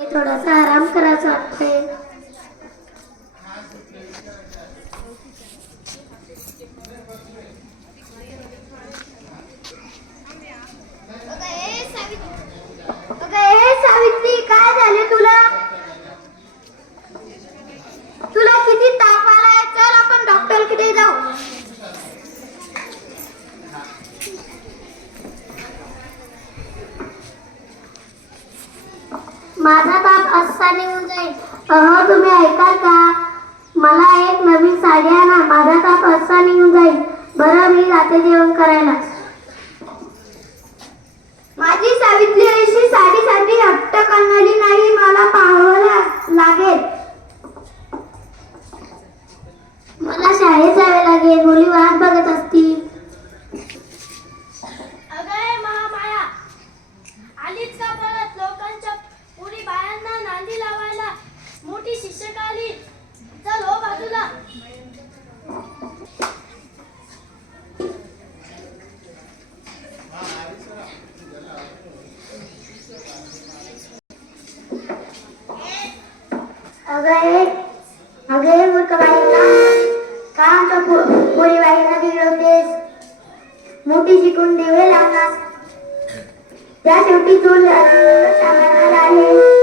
थोडासा आराम करायचा वाटतंय. माझा ताप असा निघून जाईल. अहो तुम्ही ऐकाल का? मला एक नवीन साडी आणा. माझा ताप असा निघून जाईल. बरं मी जाते जेवण करा अगं हे मूर्ख का तर मुली बाईंना बिघडवतेस मोठी शिकून देवे लावणार त्या शेवटी तू सांगणार आहे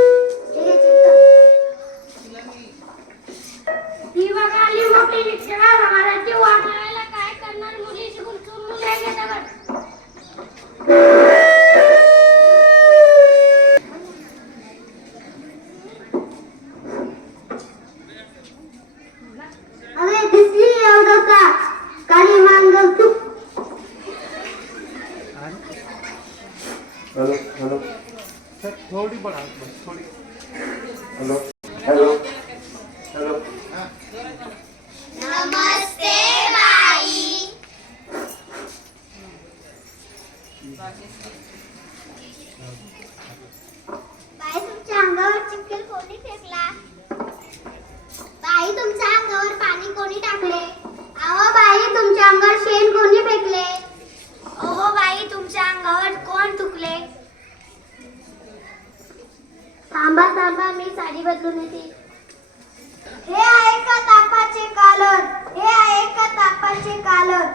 सर थोडी बघा बस थोडी हॅलो हॅलो हॅलो नमस्ते बाई बाई तुमच्या अंगावर चिखल कोणी फेकला बाई तुमच्या अंगावर थांबा थांबा मी साडी बदलून येते. हे आहे का तापाचे कालर? हे आहे का तापाचे कालर?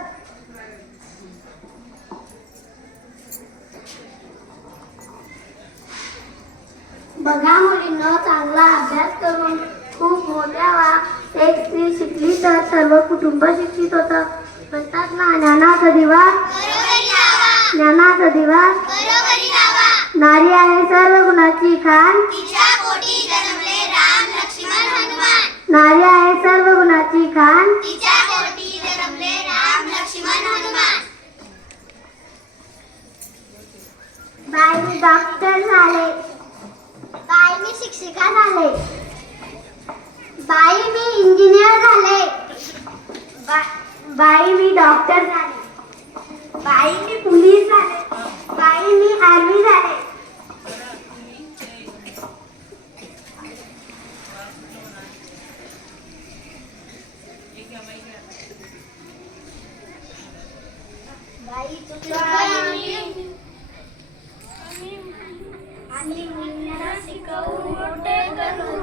बघा मुलींनो चांगला अभ्यास करून खूप मोठ्या वा एक स्त्री शिकली तर सर्व कुटुंब शिक्षित होतं. म्हणतात ना ज्ञानाचा दिवा ज्ञानाचा दिवा नारी आहे सर्व गुणाची खान. नारी आहे सर्व गुणाची खान. बाई मी डॉक्टर झाले. बाई मी शिक्षिका झाले. बाई मी इंजिनियर झाले. बाई मी डॉक्टर झाले. आणि मुलींना शिकवू मोठे करू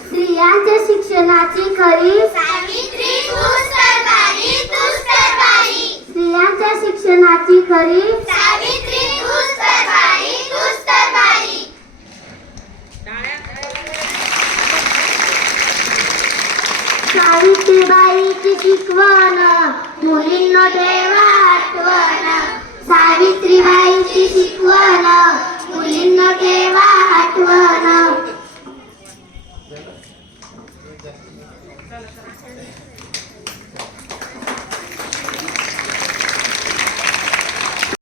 स्त्रियांच्या शिक्षणाची खरी स्त्रियांच्या शिक्षणाची खरी देवाची शिकवण मुलींनो देवा आठवण सावित्रीबाईंची शिकवण मुलींनो देवा आठवण